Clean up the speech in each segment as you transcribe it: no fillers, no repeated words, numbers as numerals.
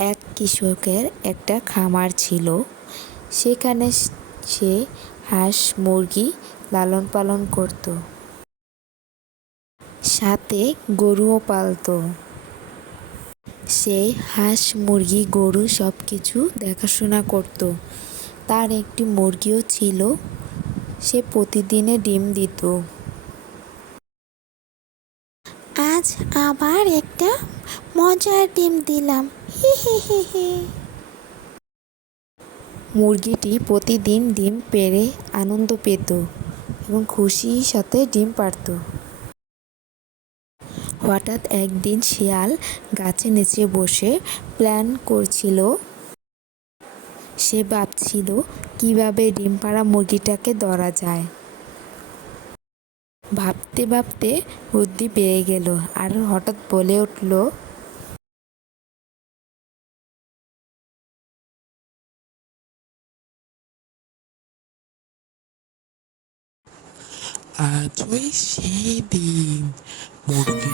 এক কৃষকের একটা খামার ছিল। সেখানে সে হাঁস মুরগি লালন পালন করত, সাথে গরুও পালত। সে হাঁস মুরগি গরু সব কিছু দেখাশোনা করত। তার একটি মুরগিও ছিল, সে প্রতিদিনে ডিম দিত। আজ আবার একটা মজার ডিম দিলাম, হি হি হি হি। মুরগিটি প্রতিদিন ডিম পেড়ে আনন্দ পেত এবং খুশির সাথে ডিম পাড়ত। হঠাৎ একদিন শিয়াল গাছের নিচে বসে প্ল্যান করছিল। সে ভাবছিল কিভাবে ডিম পাড়া মুরগিটাকে ধরা যায়। ভাবতে ভাবতে বুদ্ধি পেয়ে গেল আর হঠাৎ বলে উঠল, আজই সেই দিন,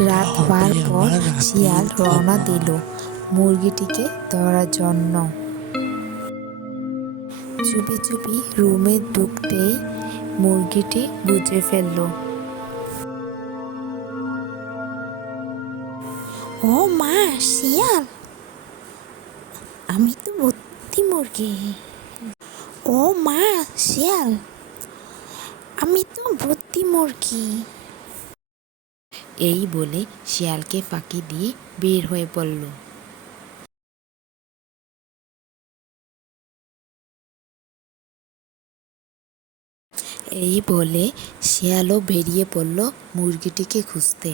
রাত মুরগিটা হওয়ার হবে পর আমার শিয়াল রাতের রওনা খাবার। দিল মুরগিটিকে ধরার জন্য। চুপি চুপি রুমে ঢুকতেই মুরগিটি বুঝে ফেলল। ও মা শিয়াল, আমি তো ভর্তি মুরগি। ও মা শিয়াল, আমি তো ভর্তি মুরগি। এই বলে শিয়ালকে ফাঁকি দিয়ে বের হয়ে পড়ল। এই বলে শিয়ালও বেরিয়ে পড়ল মুরগিটিকে খুঁজতে।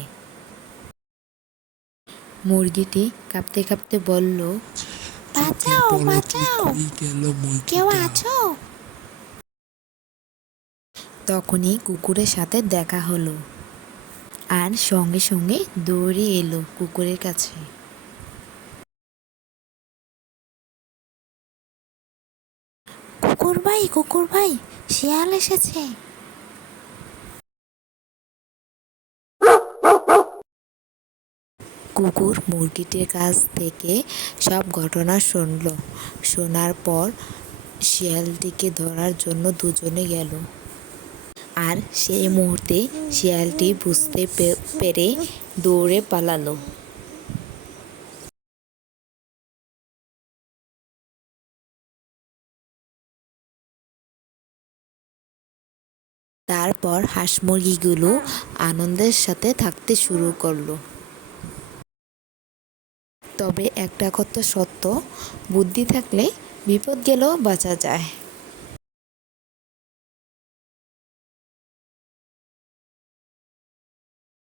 মুরগিটি কাঁপতে কাঁপতে বলল, চোখে বাঁচাও বলো তো বাঁচাও, কই গেল কেউ মুরগিটা। আছো? তখনই কুকুরের সাথে দেখা হলো আর সঙ্গে সঙ্গে দৌড়ে এলো কুকুরের কাছে। কুকুর ভাই, শিয়াল এসেছে। কুকুর মুরগিটির কাছ থেকে সব ঘটনা শুনল। শোনার পর শিয়ালটিকে ধরার জন্য দুজনে গেল। আর সেই মুহূর্তে শিয়ালটি বুঝতে পেরে দৌড়ে পালালো। তারপর হাঁস মুরগিগুলো আনন্দের সাথে থাকতে শুরু করলো। তবে একটা কথা সত্য, বুদ্ধি থাকলে বিপদ গেলেও বাঁচা যায়।